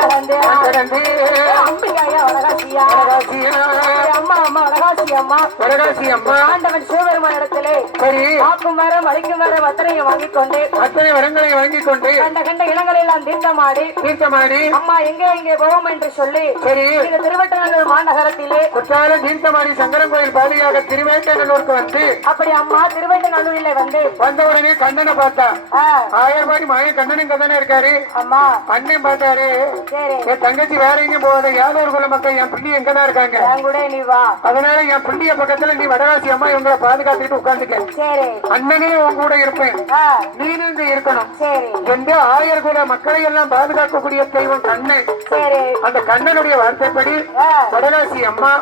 கடந்து அம்பிகையா வடகாசியா அம்மா அம்மா வடகாசி அம்மா ஆண்டவன் சிவபெருமான் இடத்திலே சரி ஆக்கும் மரம் அழிக்கும் மரம் அத்தனையும் வாங்கிக் கொண்டு அத்தனை வரங்களை வாங்கிக் கொண்டு கண்ட கண்ட இனங்களை எல்லாம் தீர்த்தமாடி அம்மா எங்கே போவோம் என்று சொல்லி சரி இந்த திருவட்டநல்லூர் மாநகரத்திலே குற்றாலம் தீர்த்தமாடி சங்கரன் கோயில் பாதியாக திருவேட்டநல்லூருக்கு வந்து அப்படி அம்மா திருவட்டநல்லூரிலே வந்த உடனே கண்ணனை பார்த்தா 1000 ரூபாய் மாய கண்ணனும் கண்ணனே இருக்காரு அம்மா அண்ணன் பார்த்தாரு என் தங்கச்சி வேற எங்கேயும் போகாத யாதவர் குல மக்கள் என் பிள்ளை எங்கதான் இருக்காங்க நீ வா அதனால என் பிள்ளைய பக்கத்துல நீ வடகாசி அம்மா இவங்களை பாதுகாத்துட்டு உட்காந்துக்க அண்ணனே உன் கூட இருப்பேன் நீனும் இங்க இருக்கணும் எந்த 1000 குல மக்களை எல்லாம் பாதுகாக்கக்கூடிய தெய்வம் கண்ணன் அந்த கண்ணனுடைய வார்த்தைப்படி வடகாசி அம்மா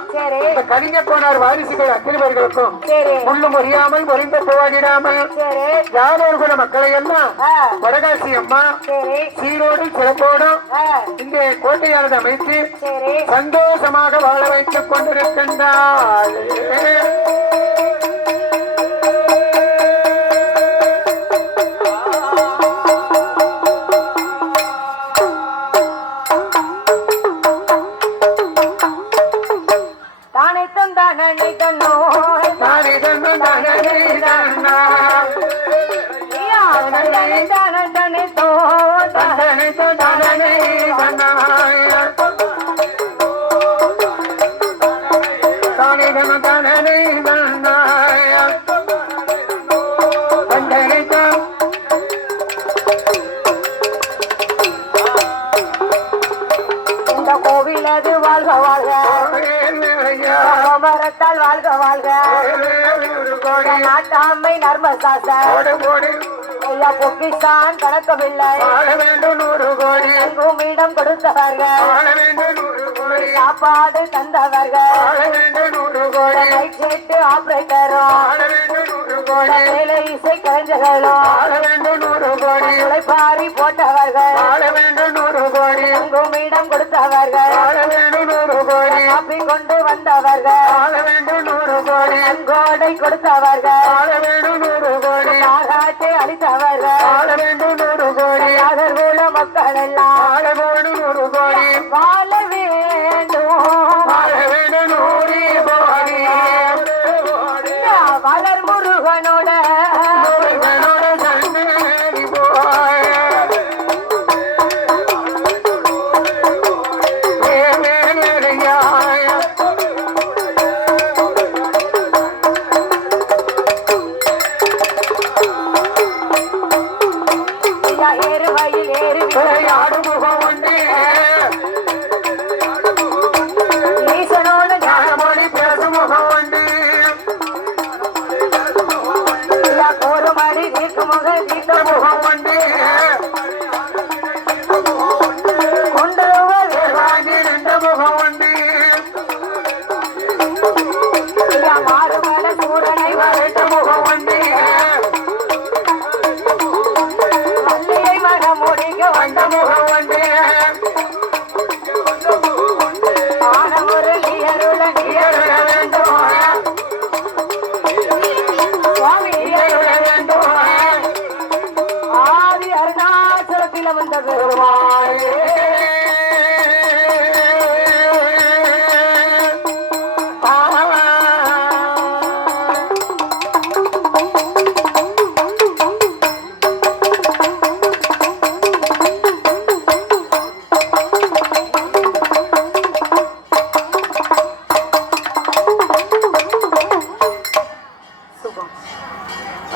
இந்த கலிங்க போனார் வாரிசுகள் அத்தனை பேர்களுக்கும் முள்ளு முறியாமல் முறிந்த போவாடிடாமல் யாதவர் குல மக்களை எல்லாம் வடகாசி அம்மா சீரோடு சிறப்போடும் இங்கே கோட்டையானது அமைத்து சந்தோஷமாக வாழ வைத்துக் கொண்டிருக்கின்றார். வாழ்க வாழ்க நாட்டாமை நர்மசாசன் பொக்கிஷான் கணக்கவில்லை பூமியிடம் கொடுத்தவர்கள் சாப்பாடு தந்தவர்கள் சீட்டு ஆபரேட்டரும் இசை கலைஞர்களும் உழைப்பாரி போட்டவர்கள் பூமியிடம் கொடுத்தவர்கள் காப்பி கொண்டு வந்தவர்கள் கோடை கொடுத்தவர்கள் ஆகாட்டை அளித்தவர்கள் அதற்குள்ள மக்கள் எல்லாம் வாழ வேண்டும் வளர் முருகனோட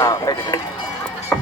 Ah,